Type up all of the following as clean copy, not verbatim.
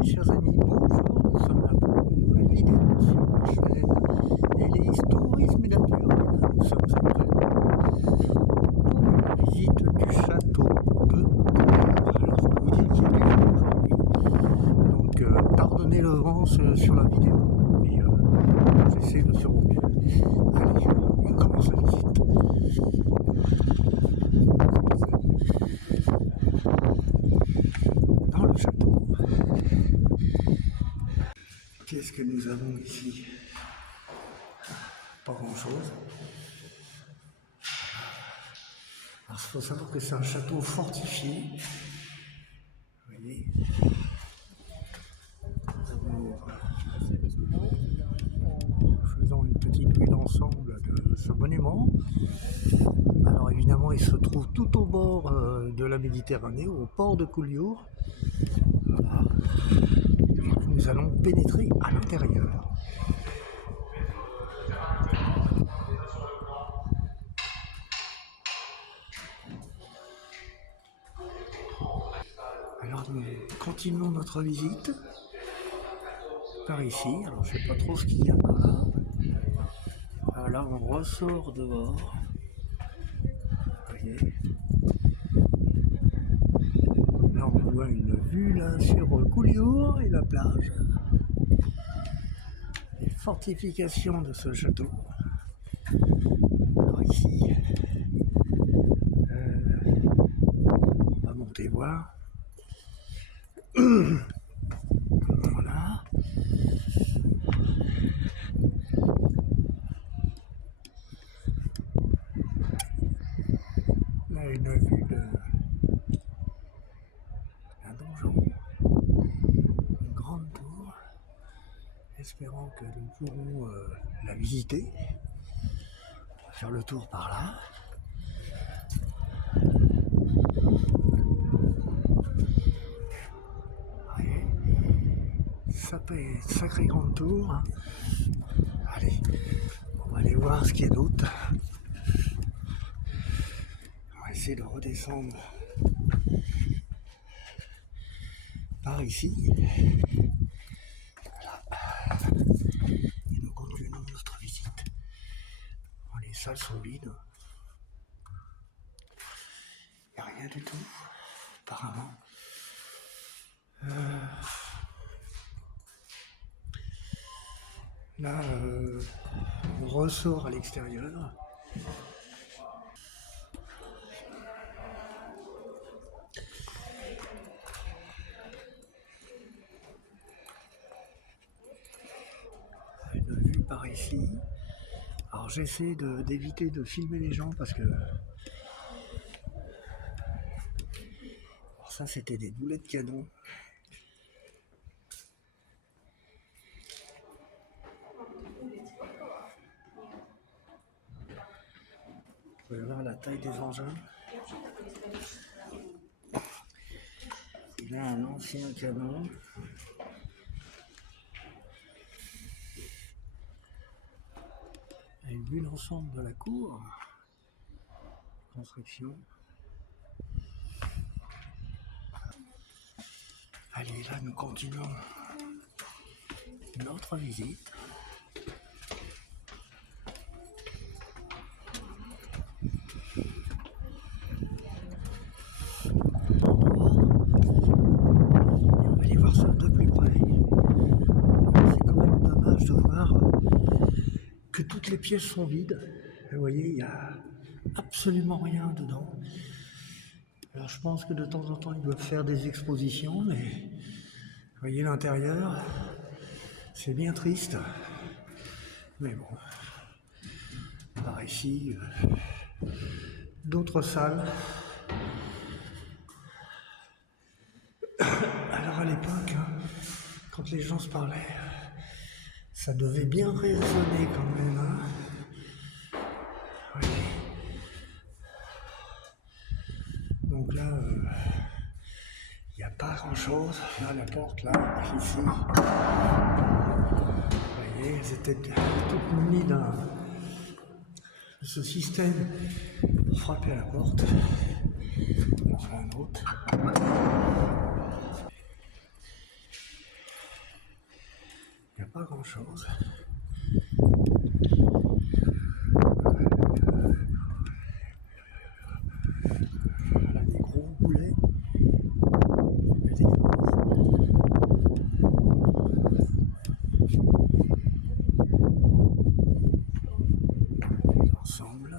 Mes chers amis, bonjour, nous sommes là pour une nouvelle vidéo sur ma chaîne Élise Tourisme et Nature. Nous sommes actuellement pour une visite du château de Colère. Alors je peux vous dire qu'il y a du vent aujourd'hui, donc pardonnez l'avance sur la vidéo, mais j'essaie de faire au mieux. Allez, on commence la visite. Dans le château. Qu'est-ce que nous avons ici? Pas grand-chose. Alors, il faut savoir que c'est un château fortifié. Vous voyez. Faisons une petite vue d'ensemble de ce monument. Alors évidemment, il se trouve tout au bord de la Méditerranée, au port de Collioure. Voilà. Nous allons pénétrer à l'intérieur. Alors nous continuons notre visite par ici. Alors je ne sais pas trop ce qu'il y a par là. Alors là on ressort dehors. Vous voyez. Là on voit une vue là sur Collioure et la plage. Les fortifications de ce château. Alors ici, on va monter voir. Voilà. Là, une vue d'un donjon, une grande tour. Espérons que nous pourrons la visiter. On va faire le tour par là. Ça peut être une sacrée grande tour. Allez, on va aller voir ce qu'il y a d'autre. On va essayer de redescendre par ici. Voilà. Et nous continuons notre visite. Bon, les salles sont vides. Il n'y a rien du tout, apparemment. Là, on ressort à l'extérieur. Une vue par ici. Alors j'essaie d'éviter de filmer les gens parce que... Alors ça c'était des boulets de canon. Vous pouvez voir la taille des engins. Il a un ancien canon. Une vue d'ensemble de la cour. Construction. Allez, là nous continuons notre visite. Toutes les pièces sont vides. Vous voyez, il n'y a absolument rien dedans. Alors je pense que de temps en temps, ils doivent faire des expositions, mais vous voyez l'intérieur, c'est bien triste. Mais bon, par ici, d'autres salles. Alors à l'époque, quand les gens se parlaient, ça devait bien résonner quand même. Hein. Oui. Donc là, il n'y a pas grand-chose. Là, la porte, là, ici. Vous voyez, elles étaient toutes munies de ce système pour frapper à la porte. On en fait un autre. grand chose. Voilà des gros boulets. Des ensemble.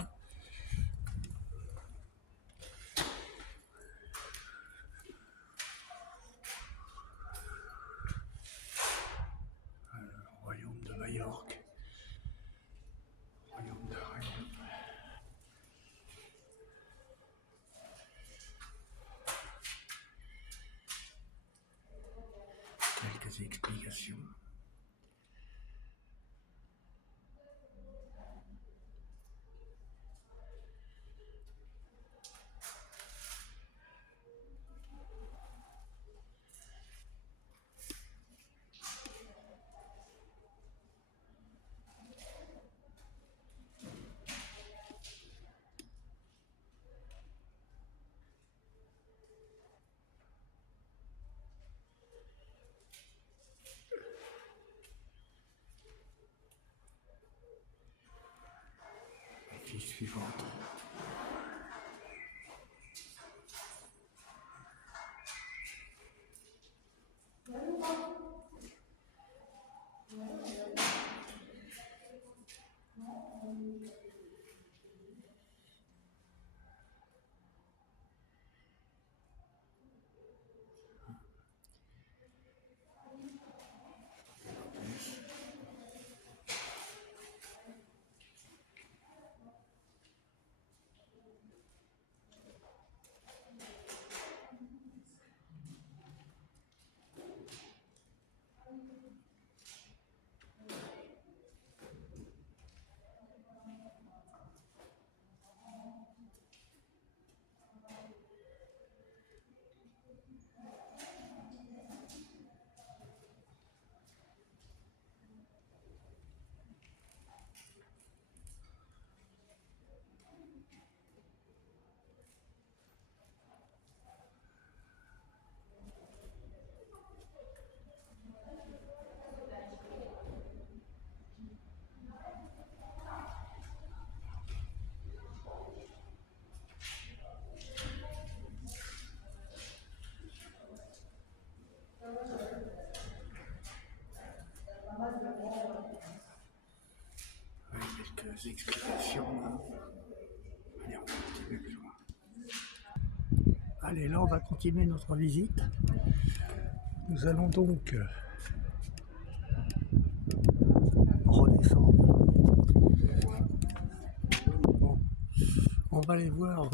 Royaume de Majorque. Royaume de Rennes. Quelques explications. Fiche suivante. Quelques explications. Allez, on va continuer plus loin. Allez, là on va continuer notre visite. Nous allons donc redescendre. Bon, on va aller voir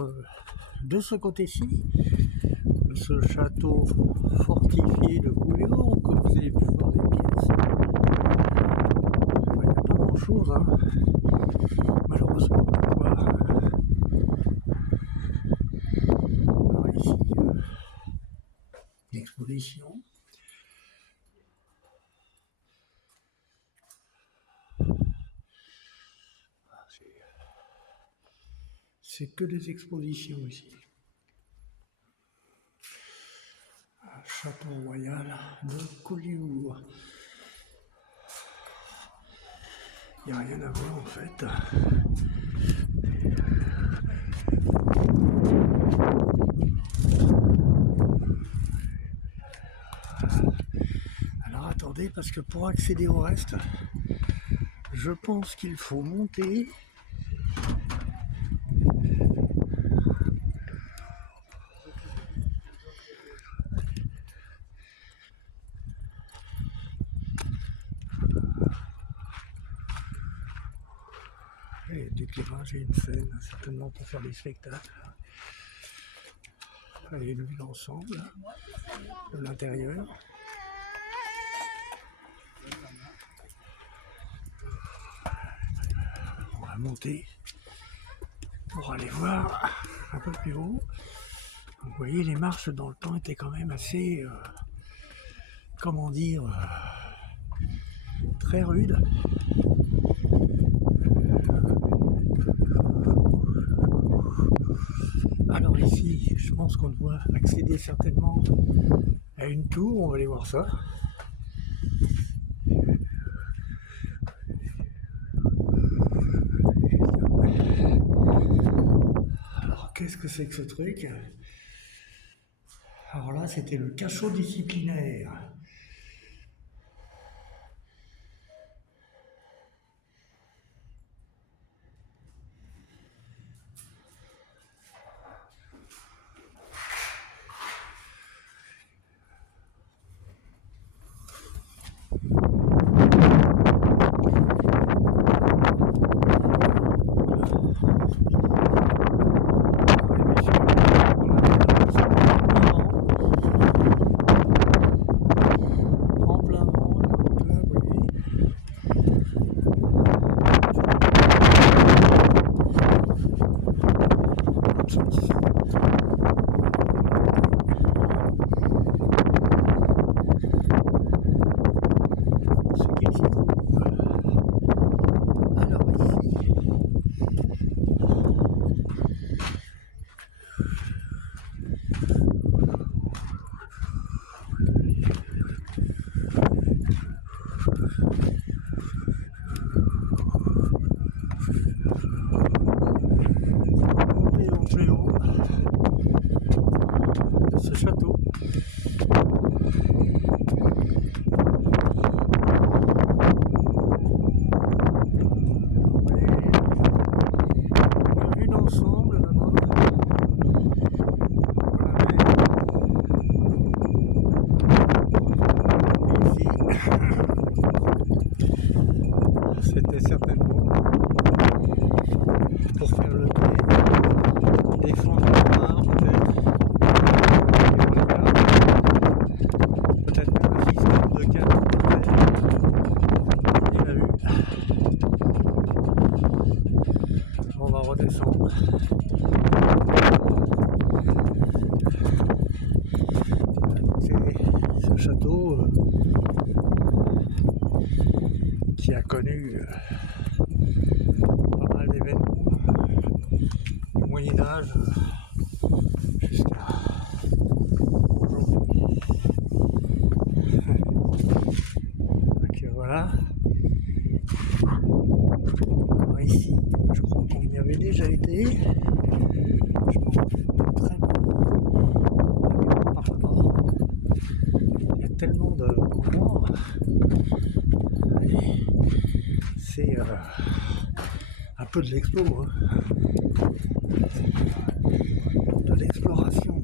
de ce côté-ci, ce château fortifié de Gouléon, comme vous avez pu voir des pièces. Il n'y a pas grand-chose, hein. Malheureusement, on va voir. Alors ici, l'exposition. C'est que des expositions ici. Château royal de Collioure. Il n'y a rien à voir en fait. Alors attendez, parce que pour accéder au reste, je pense qu'il faut monter. Et du éclairage et une scène, certainement pour faire des spectacles. Et une vue d'ensemble de l'intérieur. On va monter pour aller voir un peu plus haut. Vous voyez, les marches dans le temps étaient quand même assez, comment dire, très rudes. Alors ici, je pense qu'on doit accéder certainement à une tour, on va aller voir ça. qu'est-ce que c'est que ce truc? Alors là, c'était le cachot disciplinaire. En plein vent, là, vous voyez. Ce qu'il s'y trouve. Alors ici, montée en plus haut de ce château. On a vu l'ensemble là-bas. Ici, c'était certainement pour faire le quai, défendre le bar peut-être, et on les garde. Peut-être même un système de canaux et la vue. On va redescendre. C'est ce château qui a connu pas mal d'événements du Moyen-Âge jusqu'à aujourd'hui. Donc voilà. Alors ici, je crois qu'on y avait déjà été. Je m'en rappelle pas très bien. Par là-bas. Il y a tellement d'endroits. C'est un peu de l'explo, hein. De l'exploration.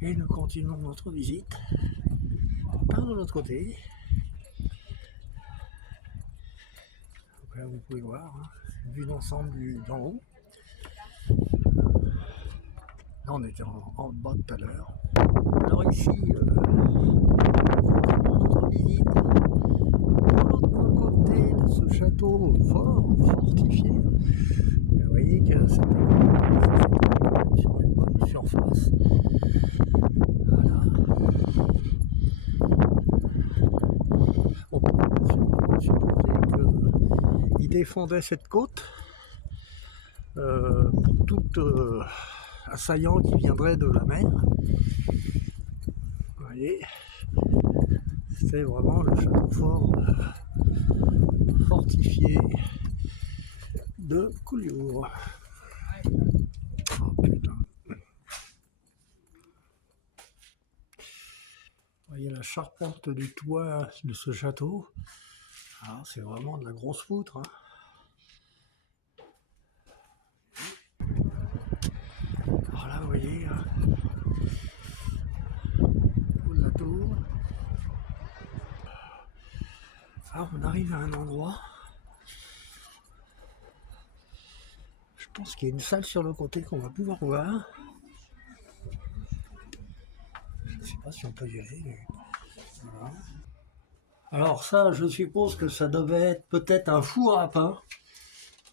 Et nous continuons notre visite par de l'autre côté. Donc là, vous pouvez voir, hein, vue d'ensemble d'en haut. Là, on était en bas tout à l'heure. Alors ici, notre visite de l'autre côté de ce château fortifié. Vous voyez que c'était sur une bonne surface. Voilà. On peut supposer qu'il défendait cette côte pour tout assaillant qui viendrait de la mer. Vous voyez, c'est vraiment le château fort fortifié de Collioure. Oh putain. Vous voyez la charpente du toit de ce château. Ah, c'est vraiment de la grosse poutre, hein. Alors là, vous voyez, au de la tour. Alors on arrive à un endroit. Je pense qu'il y a une salle sur le côté qu'on va pouvoir voir. Je ne sais pas si on peut y aller. Mais voilà. Alors ça, je suppose que ça devait être peut-être un four à pain.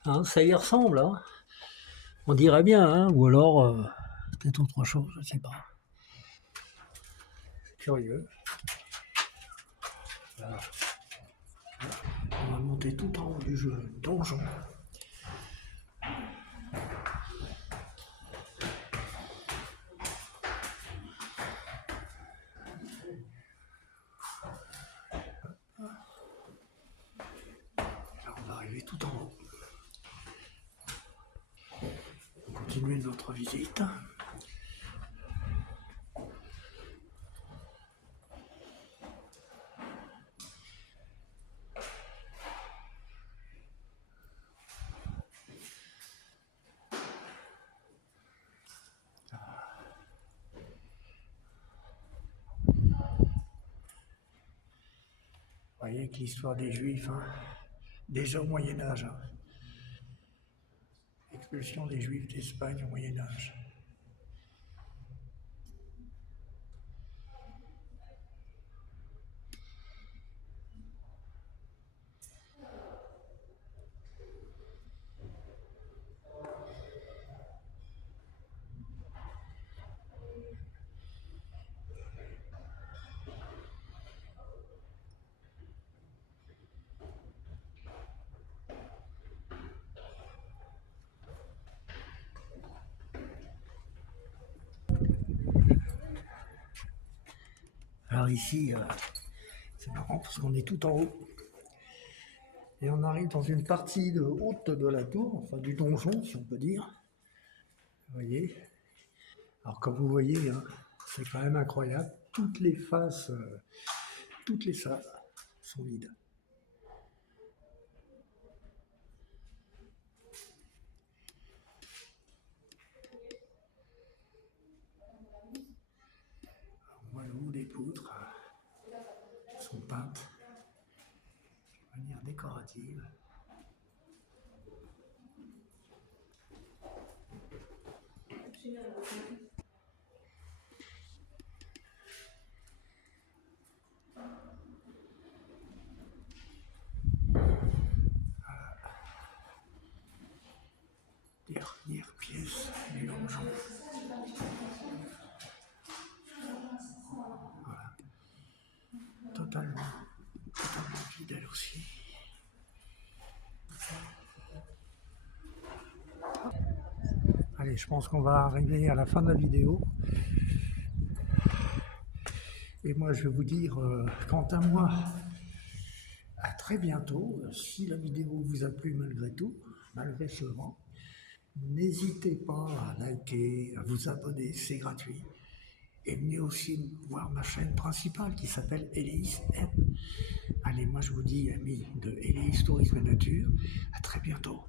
Hein, ça y ressemble, hein. On dirait bien, hein, ou alors peut-être autre chose, je ne sais pas. Curieux. Voilà. On va monter tout en haut du jeu, donjon. Là, on va arriver tout en haut. continuer notre visite. Vous voyez que l'histoire des Juifs, hein, déjà au Moyen-Âge, hein, expulsion des Juifs d'Espagne au Moyen-Âge. Alors ici, c'est marrant parce qu'on est tout en haut. Et on arrive dans une partie haute de la tour, enfin du donjon si on peut dire. Vous voyez. Alors comme vous voyez, hein, c'est quand même incroyable. Toutes les faces, toutes les salles sont vides. Voilà où les poutres sont peintes de manière décorative. Dernière pièce du donjon. Voilà. Totalement vide elle aussi. Allez, je pense qu'on va arriver à la fin de la vidéo. Et moi, je vais vous dire, quant à moi, à très bientôt. Si la vidéo vous a plu malgré tout, malgré ce vent, n'hésitez pas à liker, à vous abonner, c'est gratuit. Et venez aussi voir ma chaîne principale qui s'appelle Hélice M. Allez, moi je vous dis, amis de Hélice Tourisme et Nature, à très bientôt.